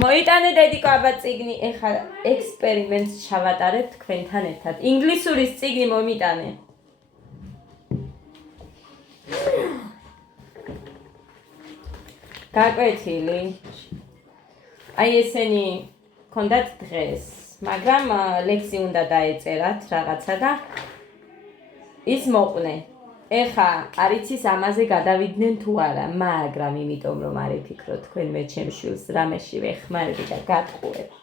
მოიტანე დედიკო აბა წიგნი, ეხლა ექსპერიმენტს ჩავატარებთ თქვენთან ერთად. ინგლისურის წიგნი მომიტანე. გაკვეთილი. აი ესენი ქონდათ დღეს, მაგრამ ლექსი უნდა დაეწერათ რაღაცა და ის მოყვნე. ეხლა არ იცის ამაზე გადავიდნენ თუ არა, მაგრამ იმიტომ რომ არ იფიქროთ თქვენ მე ჩემს შვილს რამეში ვეხმარები და გატყუებთ.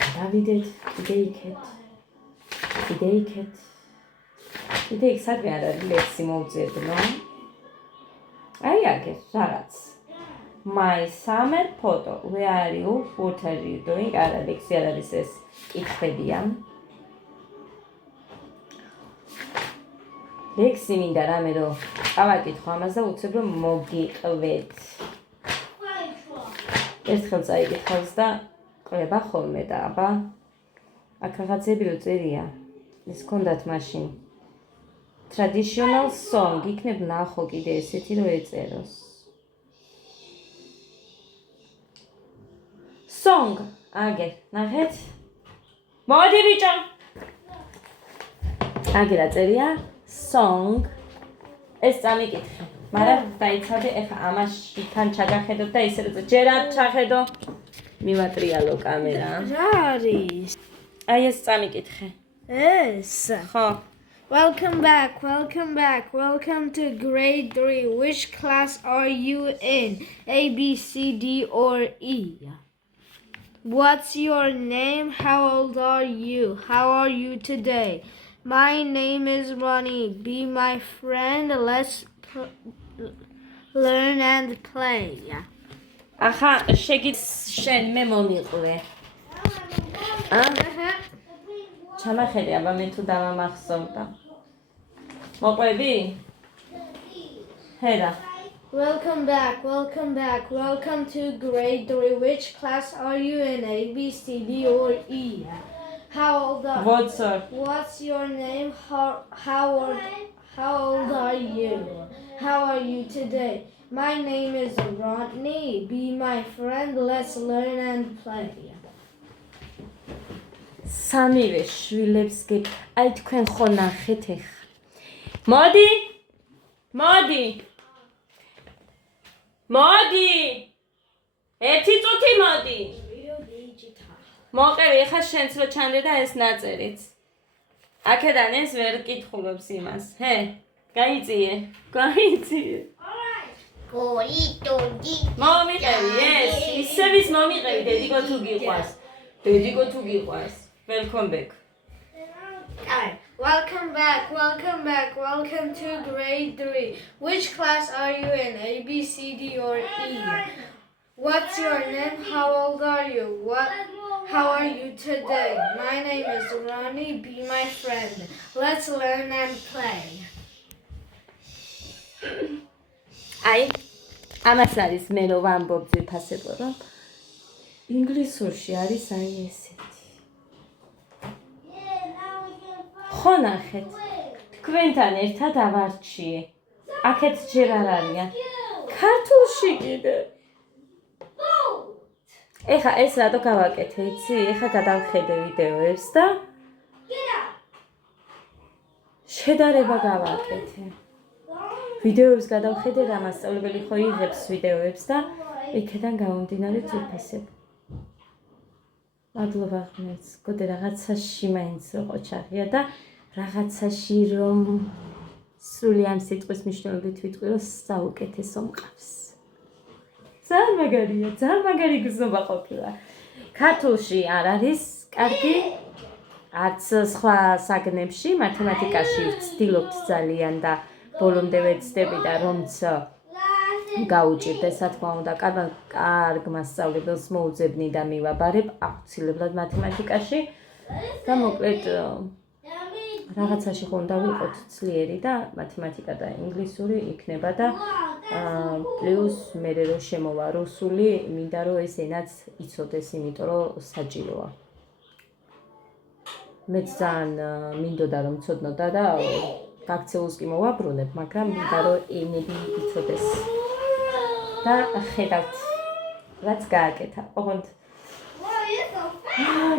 გადავიდეთ, კიდე იქეთ. კიდე იქ სადღე არ არის ლექსი მოვძებნო. აი აგერ რაღაც. My summer photo. Where are you? What are you doing? არა ლექსი არ არის ეს კითხვებია. ლექსი მინდა რამე რომ წავაკითხო ამას და უცებ რომ მოგიყვეთ. ერთხელ წაიკითხავს და ყრება ხოლმე და აბა აქ რაღაცები რო წერია. ეს ქონდათ მაშინ. Traditional song იქნებ ნახო კიდე ესეთი რო ეწეროს. Song აგერ ნახეთ. მოდი ბიჭო. აგერ აწერია song ეს წამიკითხე. მაგრამ დაიცადე ეხა ამაში თან ჩაგახედოთ და ისე რომ ჯერ არ ჩახედო. მივატრიალო კამერა. რა არის? აი ეს წამიკითხე. ეს. ხო. Welcome back. Welcome to grade 3. Which class are you in? A, B, C, D, or E? What's your name? How old are you? How are you today? My name is Ronnie. Be my friend. Let's learn and play. ახლა შეგიც შენ მე მომიყვე. ჩამახედე აბა მე თუ დავამახსოვდა. მოყვები? ჰერა. Welcome back. Welcome to grade 3. Which class are you in? A, B, C, D, or E? How old are What's your name? How old are you? How are you today? My name is Rodney. Be my friend. Let's learn and play. სამივე შვილებს აი თქვენ ხო ნახეთ ეხა. მოდი. ერთი წუთი მოდი. მოყევი ეხა შენც რო ჩანდე და ეს ნაწერიც. აქედან ეს ვერ კითხულობს იმას. ჰე, გაიწიე. მომიყევი ეს, ისევ ის მომიყევი, დედიკო თუ გიყვარს. Welcome back. Welcome back. Welcome to grade 3. Which class are you in? A, B, C, D, or E? What's your name? How old are you? How are you today? My name is Ronnie. Be my friend. Let's learn and play. აი, ამას არის მე რო ვამბობ ძირფასებო, რომ ინგლისურში არის აი ესეთი. ხო ნახეთ. თქვენთან ერთად ავარჩიე. აქეთ ჯერ არ არიან. ქართულში კიდე. ეხა ეს რატო გავაკეთე, იცი? ეხა გადავხედე ვიდეოებს და შედარება გავაკეთე. ვიდეოებს გადავხედე რა მასწავლებელი ხო იღებს ვიდეოებს და იქიდან გამომდინარე ძირფასებ. მადლობა ღმერთს, გოდე რაღაცაში მაინც რო ყოჩაღია და რაღაცაში რომ სრული ამ სიტყვის მნიშვნელობით ვიტყვი რომ საუკეთესო მყავს. ძალიან მაგარი გზნობა ყოფილა. ქართულში არ არის კარგი, არც სხვა საგნებში, მათემატიკაში ვცდილობთ ძალიან და ბოლომდე ვეცდები და რომც გაუჭირდა, სათქმა უნდა, კარგ მასწავლებელს მოუძებნი და მივაბარებ აუცილებლად მათემატიკაში და მოკლედ რაღაცაში ხო უნდა ვიყოთ ძლიერი და მათემატიკა და ინგლისური იქნება და პლუს მე რო შემოვა რუსული, მინდა რომ ეს ენაც იცოდეს, იმიტომ რომ საჭიროა. მე ძალიან მინდოდა რომ ცოდნოდა და გაქცეულს კი მოვაბრუნებ, მაგრამ მინდა რომ ენები იცოდეს. და ხედავთ რაც გააკეთა. ოღონდ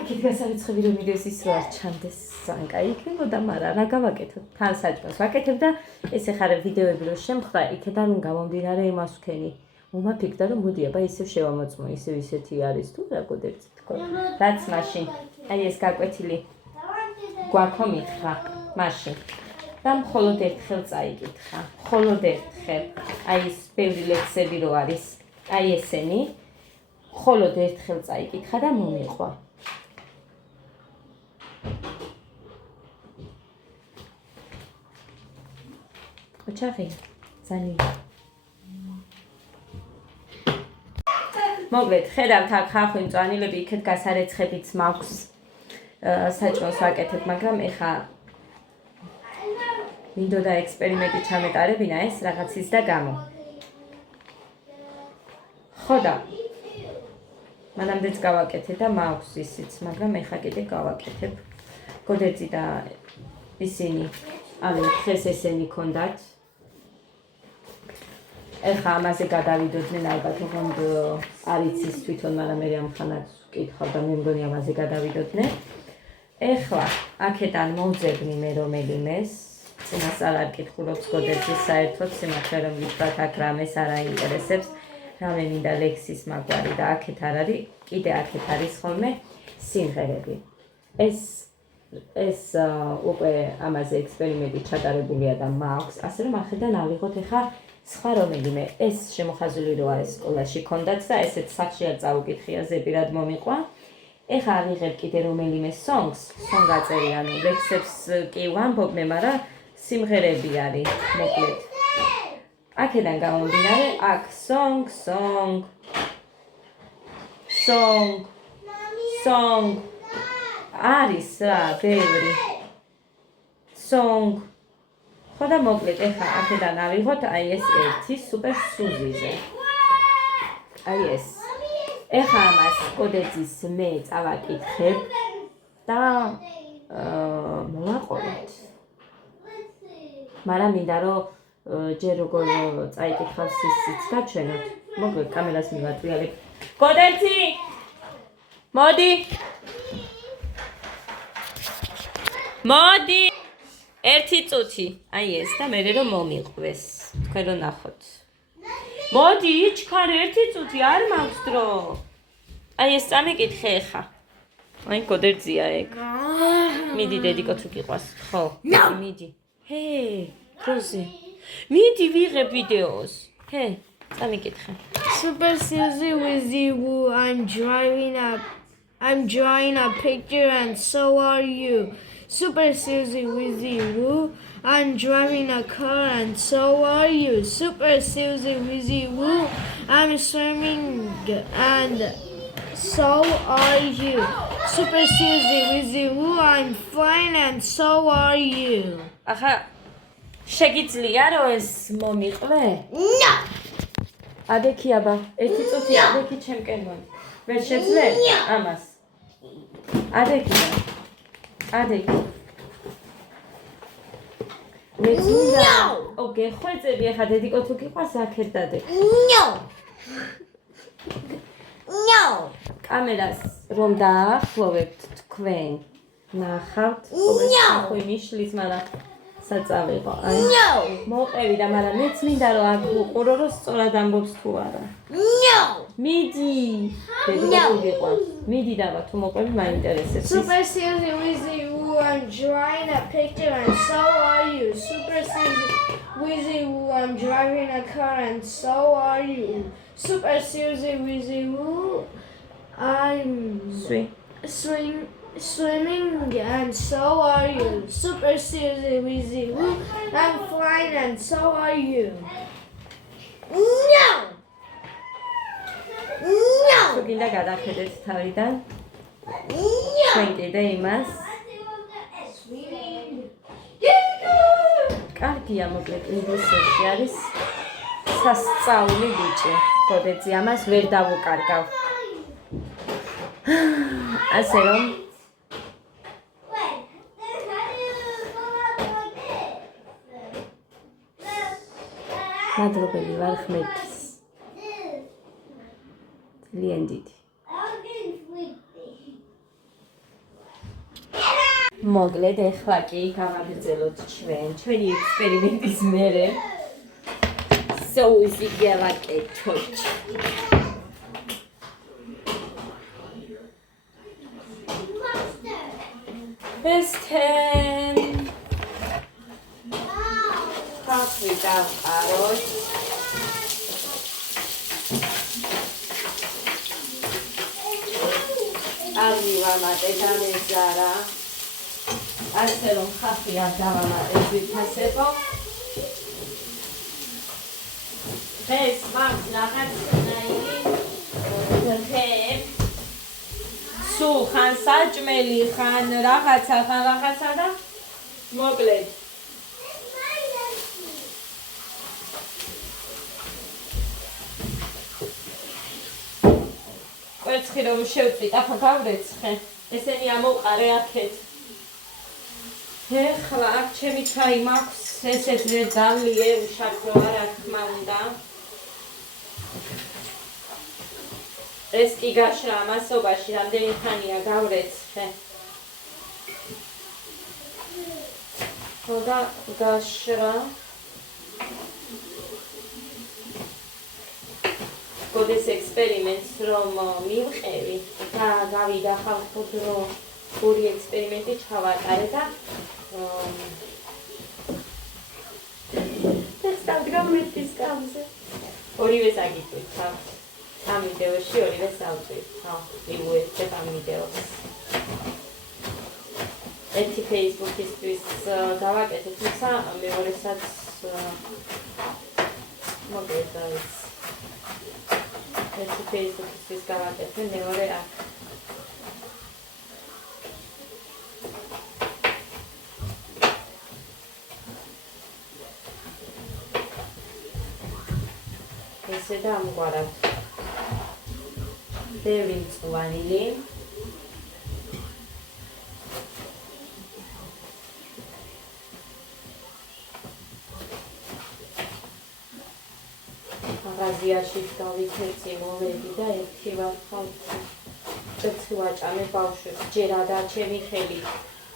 კიდე გასარიცხები რომ ვიდეოს ის რო არ ჩანდეს სანკა იქნებოდა, მაგრამ რა გავაკეთოთ? თან საჭმელს ვაკეთებ და ეს ახლა ვიდეოები რო შემხრა, იქიდან გამომდინარე იმას ვქენი. მომაფიქრდა რომ მოდი აბა ისევ შევამოწმო, ისევ ისეთი არის თუ რა გოდერძი თქო. რაც მაშინ აი ეს გაკვეთილი გვაქო მითხრა მაშინ. და მხოლოდ ერთხელ წაიკითხა. მხოლოდ ერთხელ. აი ეს ბევრი ლექსები რო არის, აი ესენი მხოლოდ ერთხელ წაიკითხა და მომიყვა. ოჩახი, ზანი. მოკლედ, ხედავთ აქ ხახვი მწვანილები იქეთ გასარეცხებიც მაქვს. საჭმელს ვაკეთებ, მაგრამ ეხა მინდოდა ექსპერიმენტი ჩამეტარებინა ეს რაღაცის და გამო. ხო და მანამდეც გავაკეთე და მაქვს ისიც, მაგრამ ეხა კიდე გავაკეთებ. გოდერძი და ისინი, ანუ დღეს ესენი ქონდათ. ეხა ამაზე გადავიდოდნენ ალბათ, ოღონდ არ იცის თვითონ, მაგრამ მე ამხანაც ვკითხავ და მე მგონი ამაზე გადავიდოდნენ. ეხლა აქედან მოვძებნი მე რომელიმეს, წინასწარ არ კითხულობს გოდერძის საერთოდ, სიმართლე რომ ვიტყვათ აქ რამეს არ აინტერესებს, რამე მინდა ლექსის მაგვარი და აქეთ არ არის, კიდე აქეთ არის ხოლმე სიმღერები. ეს უკვე ამაზე ექსპერიმენტი ჩატარებულია და მაქვს, ასე რომ აქედან ავიღოთ ეხლა სხვა რომელიმე. ეს შემოხაზული როა ეს სკოლაში ქონდათ და ესეც სახში არ წავუკითხია, ზეპირად მომიყვა. ეხლა ავიღებ კიდე რომელიმე songs აწერი, ანუ ლექსებს კი ვამბობ მე, მაგრამ სიმღერები არის, მოკლედ. აქედან გამომდინარე, აქ song არის რა, ბევრი song. ხო და მოკლედ, ეხლა აქედან ავიღოთ აი ეს ერთი super სუზიზე. აი ეს. ეხლა ამას გოდერძის მე წავაკითხებ და მოვაყოლოთ. მაგრამ მინდა რომ ჯერ როგორ წაიკითხავს ისიც გაჩვენოთ. მოკლედ კამერას მივატრიალებ. გოდერძი! მოდი! მოდი! ერთი წუთი. აი ეს და მე რომ მომიყვეს. თქვენ რომ ნახოთ. მოდი, ჩქარ ერთი წუთი არ მაქვს დრო. აი ეს წამიკითხე ხა. აი გოდერძია ეგ. მიდი დედიკო თუ გიყვას. ხო, მიდი. ჰე, დროზე. მიდი ვიღებ ვიდეოს. ჰე, წამიკითხე. Super Suzy with you. I'm drawing a picture and so are you. Super Suzy with you. I'm driving a car and so are you. Super Suzy with you. I'm swimming and so are you. Super Suzy with you. I'm flying and so are you. ახლა შეგიძლია რომ ეს მომიყვე? No. ადექი აბა, ერთი წუთი ადექი ჩემკენ მოდი. ვერ შეძლებ ამას. ადექი. ადექი. No. ოკეი, ხვეწები ახლა დედიკო თუ გიყვას აქეთ დადე. No. No. კამერას რომ დაახლოვებთ თქვენ. ნახავთ, ხო იმიშლის, მაგრამ საწავიღო. No. მოყევი და მაგრამ მეც მინდა რომ აქ უყურო რომ სწორად ამბობს თუ არა. No. მიდი. დედიკო გიყვას. მიდი და თუ მოყევი მაინტერესებს. Super Suzy with you. I'm drawing a picture and so are you. Super Suzy with you. I'm driving a car and so are you. Super Suzy with you. I'm swimming and so are you. Super Suzy with you. I'm flying and so are you. No. No. თუ გინდა გადახედეთ თავიდან. No. ჩვენ კიდე იმას კარგია, მოკლედ ინგლისურში არის სასწაული ბიჭი. გოდერძი ამას ვერ დავუკარგავ. ასე რომ მადლობელი ვარ ხმეთის. ძალიან დიდი. მოკლედ ეხლა კი გავაგრძელოთ ჩვენი ექსპერიმენტის მერე. Соуси გავაკეთოთ. Ესთენ ხაფი დავყაროთ. ავივამატე დამეზარა. ასე რომ ხაფი არ დავამატებ ვიფასებო. ეს მაქვს რაღაცნაირი დღე. სულ ხან საჭმელი, ხან რაღაცა და მოკლედ. კვერცხი რომ შევწვით, ახლა გავრეცხე. ესენი ამოვყარე აქეთ. ეხლა აქ ჩემი ჩაი მაქვს, ესეც ძალიან უშაქრო არ, რა თქმა უნდა. ეს კი გაშრა მასობაში, რამდენი ხანია გავრეცხე. ხოდა გაშრა. გოდეს ექსპერიმენტს რომ მივყევი და გავიდა ხალხო რომ ორი ექსპერიმენტი ჩავატარე და ტექსტაგრამეთის გამზე ორივე აგიტვით ხა ამ ვიდეოში ორივე ავწვით ხა მივუერთებ ამ ვიდეოს ერთი Facebook-ისთვის დავაკეთე თუმცა მეორესაც მოგედა ერთი Facebook-ისთვის გავაკეთე მეორე აქ ესე და ამგვარად ბევრი მწვანილი მაღაზიაში გავიქეცი მოვედი და ერთი ვარხავ წეცი ვაჭამე ბავშვებს ჯერადა ჩემი ხელი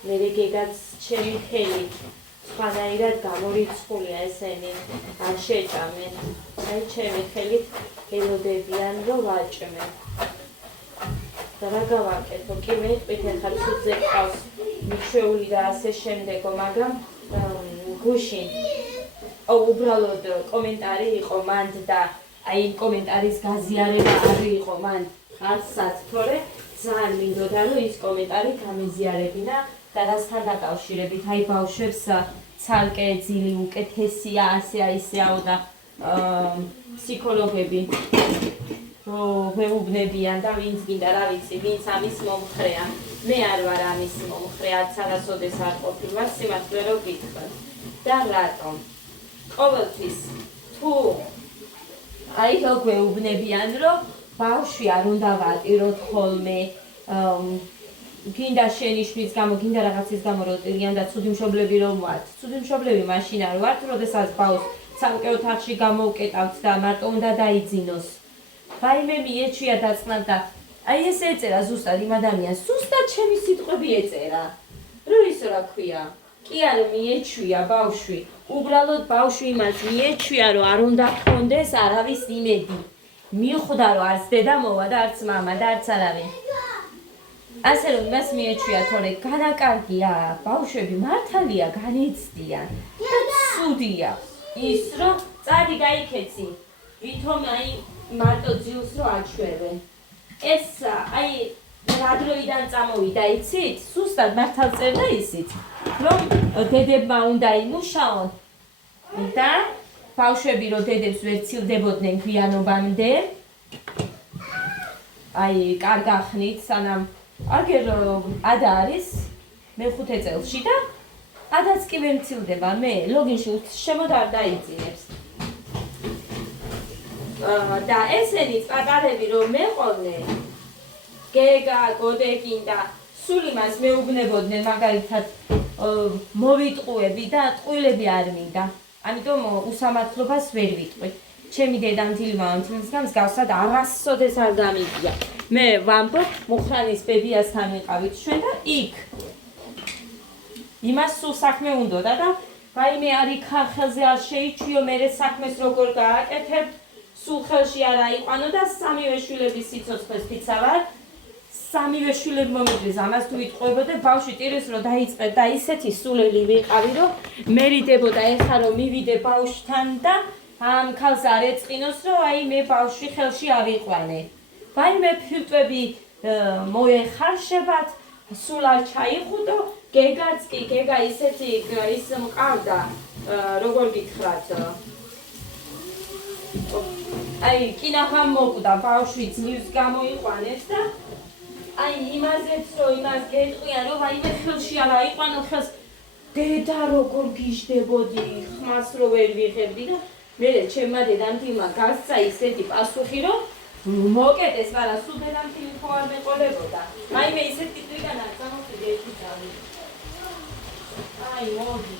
მერე გეგაც ჩემი ხელი სხვანაირად გამორიცხულია ესენი არ შეჭამენ აი ჩემი ხელით ელოდებიან რომ ვაჭმე და რა გავაკეთო კი მეიტყვით ახლა ცუდზე ყავს მიშვეული და ასე შემდეგო მაგრამ გუშინ უბრალოდ კომენტარი იყო მანდ და აი იმ კომენტარის გაზიარება არ იყო მანდ არცაც თორე ძალიან მინდოდა რომ ის კომენტარი გამეზიარებინა და რასთან დაკავშირებით აი ბავშვებს ცალკე ძილი უკეთესია ასე ისეაო და ფსიქოლოგები ვეუბნებიან და ვინც გინდა რა ვიცი ვინც ამის მომხრეა მე არ ვარ ამის მომხრე არც არასოდეს არ ყოფილვარ სიმართლე რომ გითხრათ და რატომ ყოველთვის თუ აი როგორ ვეუბნებიან რომ ბავშვი არ უნდა ვატიროთ ხოლმე გინდა შენიშვნის გამო, გინდა რაღაცის გამო როტირიან და ცუდი მშობლები რომ ვართ. ცუდი მშობლები მაშინ არ ვართ, როდესაც ბავშვს ცალკე ოთახში გამოვკეტავთ და მარტო უნდა დაიძინოს. ვაიმე მიეჩვია დაწნად და აი ეს ეწერა ზუსტად იმ ადამიანს, ზუსტად ჩემი სიტყვები ეწერა. რო ის რა ქვია? კი არ მიეჩვია ბავშვი. უბრალოდ ბავშვი იმას მიეჩვია, რომ არ უნდა ჰქონდეს არავის იმედი. მიხვდა რომ არც დედა მოვა და არც მამა და არც არავინ. ასე რომ მას მიეჩვია თორე განაკარგია ბავშვები მართალია განიცდიან და ცუდია ის რომ წადი გაიქეცი ვითომ აი მარტო ძილს რო აჩვევენ ეს აი რა დროიდან წამოვიდა იცით სუსტად მართალ წერდა ისიც რომ დედებმა უნდა იმუშაონ და ბავშვები რო დედებს ვერ ცილდებოდნენ გვიანობამდე აი კარგა ხნით სანამ აგერ ადა არის მე-5 წელში და ადაც კი ვერ მცილდება მე ლოგინში შემოდ არ დაიძინებს და ესენიც პატარები რომ მეყოლნენ გეგა გოდეგინ და სულ იმას მეუბნებოდნენ მაგალითად მოვიტყუები და ტყუილები არ მინდა ამიტომ უსამართლობას ვერ ვიტყვი ჩემი დედამთილი მამამთილისგან მსგავსად არასოდეს არ გამიგია. მე ვამბობ, მუხრანის ბებიასთან ვიყავით ჩვენ და იქ იმას სულ საქმე უნდოდა და ვაიმე არ იქახელზე არ შეიჩვიო, მერე საქმეს როგორ გააკეთებ, სულ ხელში არ აიყვანო და სამივე შვილების სიცოცხლეს ფიცავარ. სამივე შვილები მომიდრეს, ამას თუ იტყუებოდა, ბავშვი ტირეს რომ დაიწყე და ისეთი სულელი ვიყავი, რომ მერიდებოდა ეხლა რომ მივიდე ბავშვთან და ამ ქალს არ ეწყინოს, რომ აი მე ბავშვი ხელში ავიყვანე. ვაიმე ფილტვები მოეხარშებათ, სულ არ ჩაიხუტო, გეგაც კი, გეგა ისეთი ის მყავდა, როგორ გითხრათ. აი, კინაღამ მოკვდა, ბავშვი ძლივს გამოიყვანეს და აი იმაზეც რომ იმას გეტყვიან რომ აი მე ხელში არ აიყვანო ხელს დედა როგორ გიждდებოდი ხმას რო ვერ ვიღებდი და მე ჩემმა დედამთილმა გასცა ისეთი პასუხი რომ მოკეტეს მაგრამ სულ დედამთილი ხო არ მეყოლებოდა აი მე ისეთ ტიპიდან არ გამოვიდი ეს ძალი აი მოდი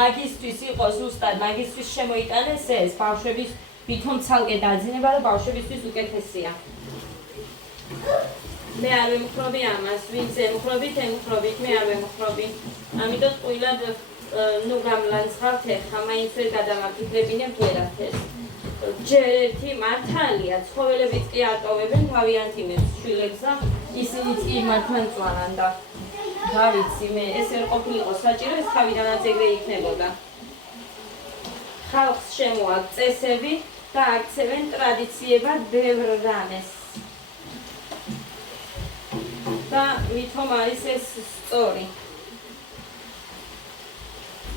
მაგისტვის იყო ზუსტად მაგისტვის შემოიტანეს ეს ბავშვების ვითომ ცალკე დაძინება და ბავშვებისთვის უკეთესია. მე არ ვემხრობი ამას, ვინც ემხრობით, ემხრობით, მე არ ვემხრობი. ამიტომ ყვილად ნუ გამლანცხავთ ეხლა, მაინც ვერ გადამაფიქრებინებთ ვერაფერს. ჯერ ერთი მართალია, ცხოველებიც კი ატოვებენ თავიანთი შვილებს და ისინიც კი მართლაც წვანან და დავიცი მე ეს ვერ ყოფილიყო საჭირო ეს თავიდანაც ეგრე იქნებოდა. ხალხს შემოაქვს წესები და აქცევენ ტრადიციებად ბევრ რამეს. და ვითომ არის ეს სწორი.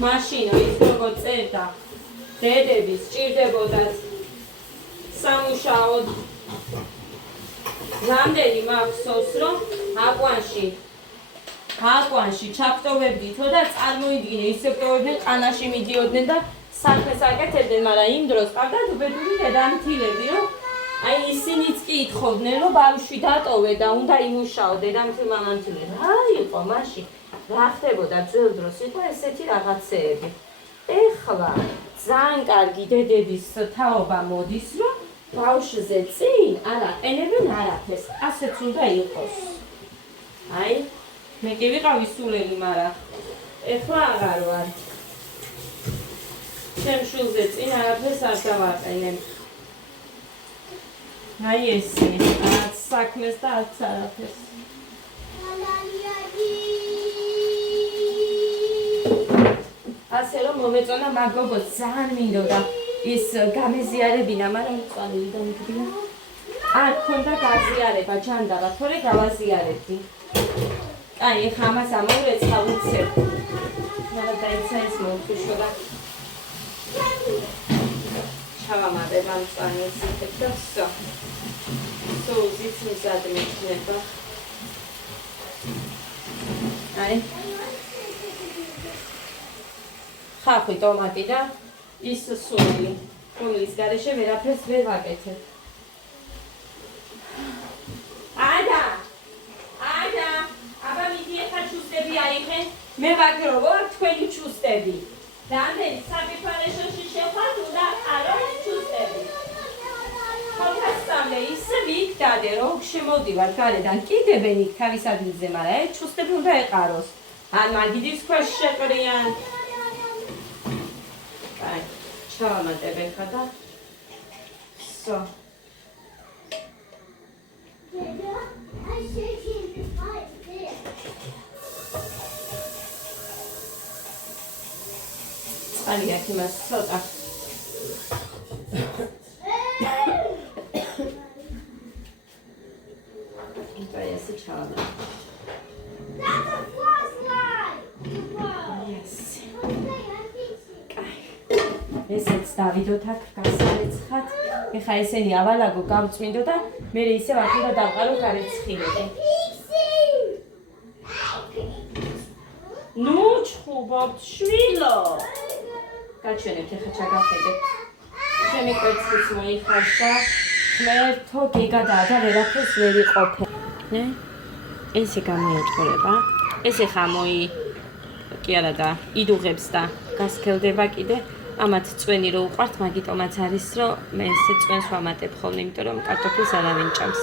მაშინ ის როგორ წერდა დედები სჭირდებოდათ სამუშაოდ რამდენი მახსოვს რომ აკვანში ჩაგტოვებდითო და წარმოიდგინე ისე პროვებდნენ ყანაში მიდიოდნენ და საქმეს აკეთებდნენ, მაგრამ იმ დროს ყავდათ უბედური დედამთილები, რომ აი ისინიც კი ითხოვდნენ, რომ ბავშვი დატოვე და უნდა იმუშაო დედამთილ მამამთილე. რა იყო მაშინ? რა ხდებოდა ძველ დროს იყო ესეთი რაღაცეები. ეხლა ძალიან კარგი დედების თაობა მოდის, რომ ბავშვზე წინ არ აყენებენ არაფერს. ასეც უნდა იყოს. აი მე კი ვიყავი სულელი, მაგრამ ეხლა აღარ ვარ. ჩემ შვილზე წინ არაფერს არ დავაყენებ. აი ეს არც საქმეს და არც არაფერს. ასე რომ მომეწონა მაგოგოს ძალიან მინდოდა ის გამეზიარებინა, მაგრამ მწვანილი დამიგდია. არ ქონდა გაზიარება ჯანდაბა, თორე გავაზიარებდი. აი, ეხლა ამას ამოვრეცხა უცებ. მაგრამ დაიცა ეს მოუშვიშო. ჩავამატებ ამ მწვანილს იქეთ და ვსო. სოუსიც მისად მიჩნდება. აი. ხახვი ტომატი და ის სული, რომლის გარეშე ვერაფერს ვერ ვაკეთებ. ადა! აბა მიდი ეხლა ჩუსტები აიღენ, მე ვაგროვო თქვენი ჩუსტები. რამდენი საფიფარეშოში შევხართ უნდა არო ჩუსტები. ხალხასწავლე ისე ვიქ დადე, რომ შემოდივარ გარედან კიდებენ იქ თავის ადგილზე, მაგრამ ჩუსტები უნდა ეყაროს. ან მაგიდის ქვეშ შეყრიან. აი, ჩავამატებ ეხლა და ვსო. წყალი აქ იმას ცოტა. აი ესე ჩავამატებ. ესეც დავიდოთ აქ გასარეცხად. ეხა ესენი ავალაგო გავწმინდო და მე ისევ აქ უნდა დავყარო გარეცხილები. ნუ ჩხუბობთ შვილო. გაჩვენებთ ეხა ჩაგახედეთ. ჩემი კვერცხიც მოიხარშა. ღმერთო გეგადაა და ვერაფერს ვერ იყოფე. ნე? ესე გამოიჭრება. ეს ეხა კი არა და იდუღებს და გასქელდება კიდე. ამათ წვენი რო უყვართ, მაგიტომაც არის რომ მე ესე წვენს ვამატებ ხოლმე, იმიტომ რომ კარტოფილს არავინ ჭამს.